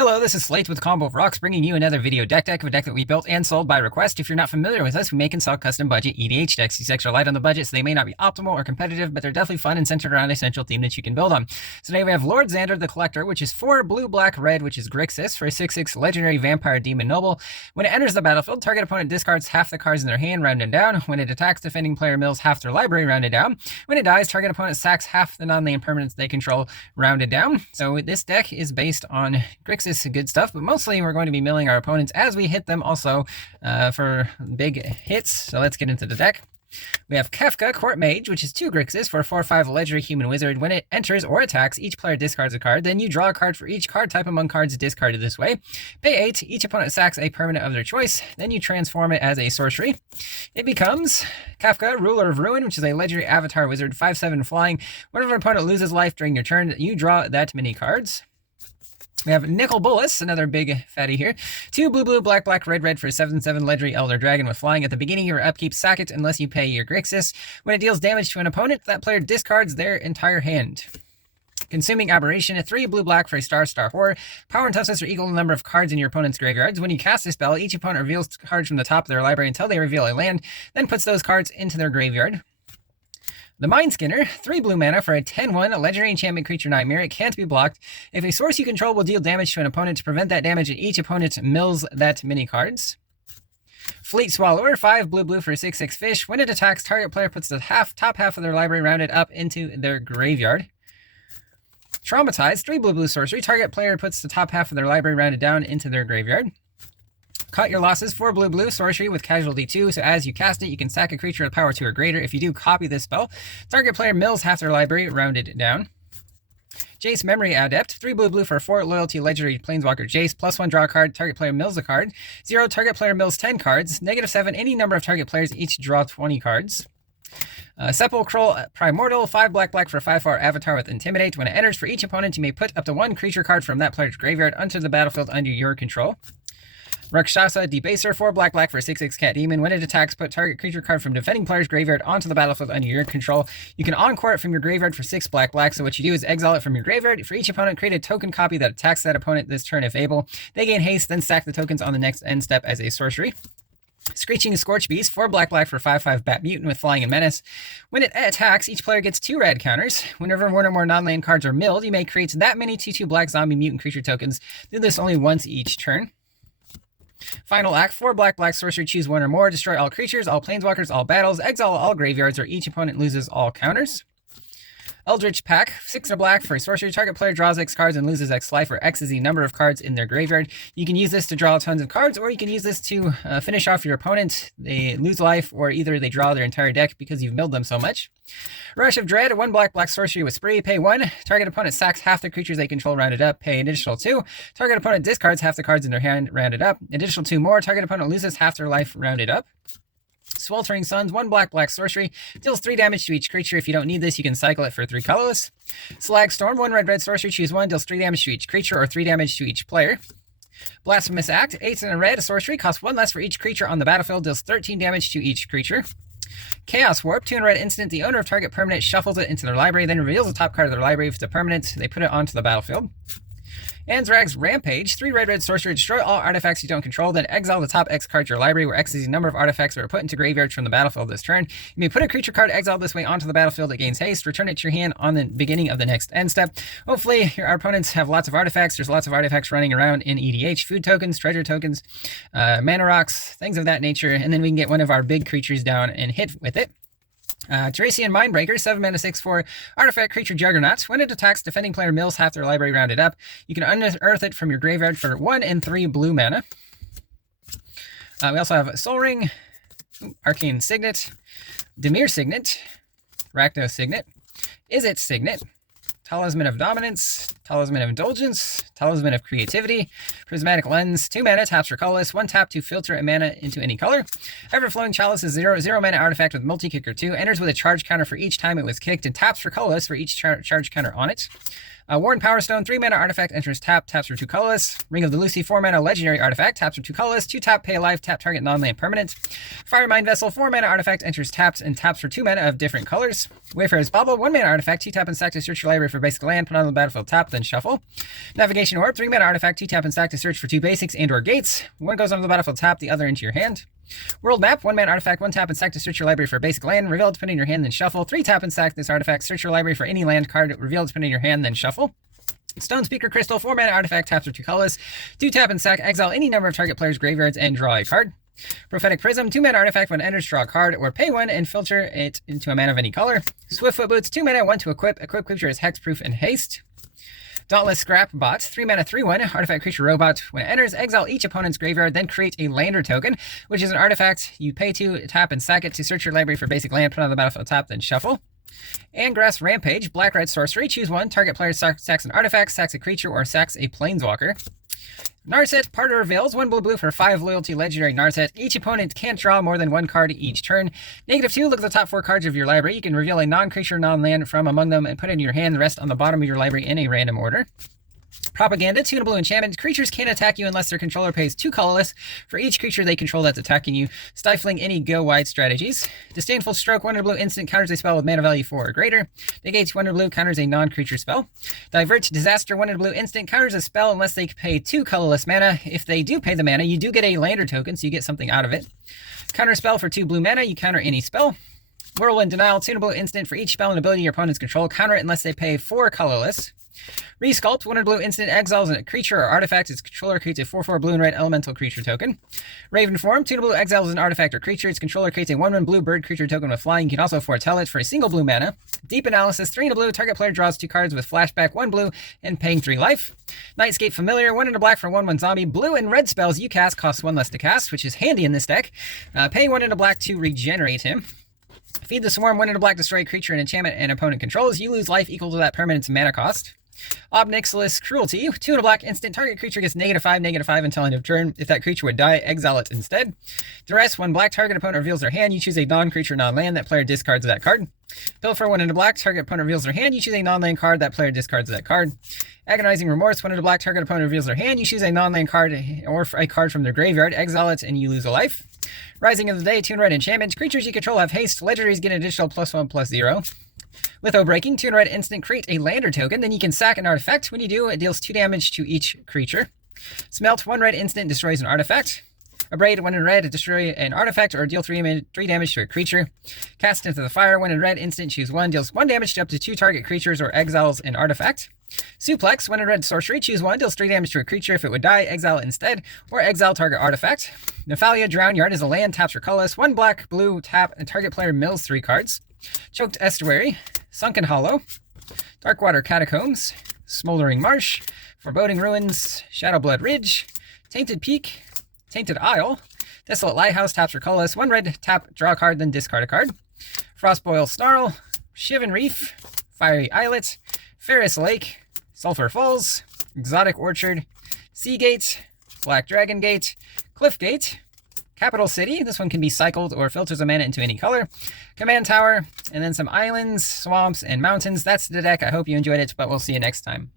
Hello, this is Slate with Combo of Rocks, bringing you another video deck of a deck that we built and sold by request. If you're not familiar with us, we make and sell custom budget EDH decks. These decks are light on the budget, so they may not be optimal or competitive, but they're definitely fun and centered around a central theme that you can build on. So today we have Lord Xander the Collector, which is 4 blue, black, red, which is Grixis, for a 6/6 legendary vampire demon noble. When it enters the battlefield, target opponent discards half the cards in their hand, rounded down. When it attacks, defending player mills half their library, rounded down. When it dies, target opponent sacks half the non-land permanents they control, rounded down. So this deck is based on Grixis good stuff, but mostly we're going to be milling our opponents as we hit them also for big hits. So let's get into the deck. We have Kefka, Court Mage, which is 2 Grixis for a 4/5 legendary human wizard. When it enters or attacks, each player discards a card. Then you draw a card for each card type among cards discarded this way. Pay 8. Each opponent sacks a permanent of their choice. Then you transform it as a sorcery. It becomes Kefka, Ruler of Ruin, which is a legendary avatar wizard, 5/7 flying. Whenever an opponent loses life during your turn, you draw that many cards. We have Nicol Bolas, another big fatty here. 2 blue, blue, black, black, red, red for 7/7 legendary elder dragon with flying. At the beginning of your upkeep, sack it unless you pay your Grixis. When it deals damage to an opponent, that player discards their entire hand. Consuming Aberration, 3 blue, black for a star horror. Power and toughness are equal to the number of cards in your opponent's graveyards. When you cast a spell, each opponent reveals cards from the top of their library until they reveal a land, then puts those cards into their graveyard. The Mind Skinner, 3 blue mana for a 10/1 legendary enchantment creature nightmare. It can't be blocked. If a source you control will deal damage to an opponent, to prevent that damage, each opponent mills that many cards. Fleet Swallower, 5 blue, blue for a 6/6 fish. When it attacks, target player puts the top half of their library rounded up into their graveyard. Traumatized, 3 blue, blue sorcery. Target player puts the top half of their library rounded down into their graveyard. Cut Your Losses, 4 blue, blue sorcery with casualty 2. So as you cast it, you can sack a creature with power 2 or greater. If you do copy this spell, target player mills half their library, rounded down. Jace Memory Adept, 3 blue, blue for a 4 loyalty legendary planeswalker Jace, +1 draw a card, target player mills a card. 0, target player mills 10 cards. -7, any number of target players each draw 20 cards. Sepulchral Primordial, 5 black, black for a 5/4 avatar with Intimidate. When it enters, for each opponent, you may put up to 1 creature card from that player's graveyard onto the battlefield under your control. Rakshasa Debaser, 4 black, black for a 6/6 cat demon. When it attacks, put target creature card from defending player's graveyard onto the battlefield under your control. You can encore it from your graveyard for 6 black, black. So what you do is exile it from your graveyard. For each opponent, create a token copy that attacks that opponent this turn if able. They gain haste, then stack the tokens on the next end step as a sorcery. Screeching Scorch Beast, 4 black, black for 5/5 Bat Mutant with Flying and Menace. When it attacks, each player gets 2 red counters. Whenever one or more non-land cards are milled, you may create that many 2/2 black zombie mutant creature tokens. Do this only once each turn. Final Act, 4 black, black sorcery, choose 1 or more, destroy all creatures, all planeswalkers, all battles, exile all graveyards, or each opponent loses all counters. Eldritch Pack, 6 black for a sorcery. Target player draws X cards and loses X life, where X is the number of cards in their graveyard. You can use this to draw tons of cards, or you can use this to finish off your opponent. They lose life, or either they draw their entire deck because you've milled them so much. Rush of Dread, 1 black, black sorcery with Spree. Pay 1. Target opponent sacks half the creatures they control, rounded up. Pay an additional 2. Target opponent discards half the cards in their hand, rounded up. Additional 2 more. Target opponent loses half their life, rounded up. Sweltering Suns, 1 black, black sorcery. Deals 3 damage to each creature. If you don't need this, you can cycle it for 3 colorless. Slag Storm, 1 red, red sorcery. Choose 1. Deals 3 damage to each creature or 3 damage to each player. Blasphemous Act, 8 and a red sorcery. Costs 1 less for each creature on the battlefield. Deals 13 damage to each creature. Chaos Warp, 2 and red instant. The owner of target permanent shuffles it into their library, then reveals the top card of their library. If it's a permanent, they put it onto the battlefield. Anzrag's Rampage, 3 red, red sorcery. Destroy all artifacts you don't control, then exile the top X card of your library, where X is the number of artifacts that are put into graveyards from the battlefield this turn. You may put a creature card exiled this way onto the battlefield. It gains haste. Return it to your hand on the beginning of the next end step. Hopefully, our opponents have lots of artifacts. There's lots of artifacts running around in EDH. Food tokens, treasure tokens, mana rocks, things of that nature. And then we can get one of our big creatures down and hit with it. Teresian Mindbreaker, 7 mana 6/4 artifact creature Juggernaut. When it attacks, defending player mills half their library, rounded up. You can unearth it from your graveyard for 1 and 3 blue mana. We also have Soul Ring, Arcane Signet, Dimir Signet, Rakdos Signet, Izzet Signet, Talisman of Dominance, Talisman of Indulgence, Talisman of Creativity, Prismatic Lens, 2 mana, taps for colorless, 1 tap to filter a mana into any color. Everflowing Chalice is 0 mana artifact with multi-kicker 2, enters with a charge counter for each time it was kicked, and taps for colorless for each charge counter on it. Worn Power Stone, 3-mana artifact, enters tap, taps for 2 colorless. Ring of the Lucy, 4-mana legendary artifact, taps for 2 colorless, 2 tap, pay a life, tap target non-land permanent. Firemind Vessel, 4-mana artifact, enters tapped and taps for 2 mana of different colors. Wayfarer's Bauble, 1-mana artifact, 2 tap and sack to search your library for basic land, put on the battlefield, tap, then shuffle. Navigation Orb, 3-mana artifact, 2 tap and sack to search for 2 basics and or gates. One goes onto the battlefield, tap, the other into your hand. World Map, 1-mana artifact, 1 tap and sack to search your library for a basic land, reveal it to put in your hand, then shuffle. 3 tap and sack this artifact, search your library for any land card, reveal it to put in your hand, then shuffle. Stone Speaker Crystal, 4-mana artifact, taps for 2 colorless. 2 tap and sack, exile any number of target players' graveyards and draw a card. Prophetic Prism, 2-mana artifact, when it enters, draw a card, or pay 1 and filter it into a mana of any color. Swiftfoot Boots, 2-mana, 1 to equip. Equip creature is hexproof and haste. Dauntless Scrap Bot, 3-mana 3/1, artifact creature robot. When it enters, exile each opponent's graveyard, then create a lander token, which is an artifact. You pay 2, tap and sack it to search your library for basic land, put on the battlefield, tap, then shuffle. Angrass Rampage, black-red sorcery, choose 1, target player sacks an artifact, sacks a creature, or sacks a planeswalker. Narset, Parter Veils, 1 blue for 5 loyalty legendary Narset. Each opponent can't draw more than 1 card each turn. -2, look at the top 4 cards of your library. You can reveal a non-creature, non-land from among them and put it in your hand, the rest on the bottom of your library in a random order. Propaganda, 2 blue enchantment. Creatures can't attack you unless their controller pays 2 colorless for each creature they control that's attacking you, stifling any go-wide strategies. Disdainful Stroke, 1 blue instant, counters a spell with mana value 4 or greater. Negates 1 blue, counters a non-creature spell. Divert Disaster, 1 blue instant, counters a spell unless they pay 2 colorless mana. If they do pay the mana, you do get a lander token, so you get something out of it. Counter spell for 2 blue mana, you counter any spell. Whirlwind Denial, 2 blue instant, for each spell and ability your opponents control, counter it unless they pay 4 colorless. Resculpt, 1 blue instant, exiles a creature or artifact. Its controller creates a 4/4 blue and red elemental creature token. Raven Form, 2 blue, exiles an artifact or creature. Its controller creates a 1/1 blue bird creature token with flying. You can also foretell it for a single blue mana. Deep Analysis, 3 blue, target player draws 2 cards with flashback, 1 blue, and paying 3 life. Nightscape Familiar, 1 black for 1/1 zombie. Blue and red spells you cast cost 1 less to cast, which is handy in this deck. Pay 1 black to regenerate him. Feed the Swarm, 1 black, destroy a creature and enchantment and opponent controls. You lose life equal to that permanent's mana cost. Obnixilis Cruelty, 2 black instant, target creature gets -5/-5 until end of turn. If that creature would die, exile it instead. Duress, 1 black, target opponent reveals their hand. You choose a non-creature, non-land. That player discards that card. Pilfer, 1 black, target opponent reveals their hand. You choose a non-land card. That player discards that card. Agonizing Remorse, 1 black, target opponent reveals their hand. You choose a non-land card or a card from their graveyard. Exile it and you lose a life. Rising of the Day, 2 red enchantments. Creatures you control have haste. Legendaries get an additional +1/+0. Litho Breaking, 2 red instant, create a lander token. Then you can sack an artifact. When you do, it deals 2 damage to each creature. Smelt, 1 red instant, destroys an artifact. Abrade, 1 in red, destroy an artifact or deal 3 damage to a creature. Cast into the Fire, 1 in red instant, choose 1, deals 1 damage to up to 2 target creatures or exiles an artifact. Suplex, 1 in red sorcery, choose 1, deals 3 damage to a creature. If it would die, exile it instead, or exile target artifact. Nephalia, Drown Yard is a land, taps for colorless, 1 black, blue, tap, and target player mills 3 cards. Choked Estuary, Sunken Hollow, Darkwater Catacombs, Smoldering Marsh, Foreboding Ruins, Shadowblood Ridge, Tainted Peak, Tainted Isle, Desolate Lighthouse, taps for colorless, 1 red, tap, draw a card, then discard a card. Frostboil Snarl, Shivan Reef, Fiery Islet, Ferris Lake, Sulphur Falls, Exotic Orchard, Seagate, Black Dragon Gate, Cliff Gate, Capital City, this one can be cycled or filters a mana into any color. Command Tower, and then some islands, swamps, and mountains. That's the deck. I hope you enjoyed it, but we'll see you next time.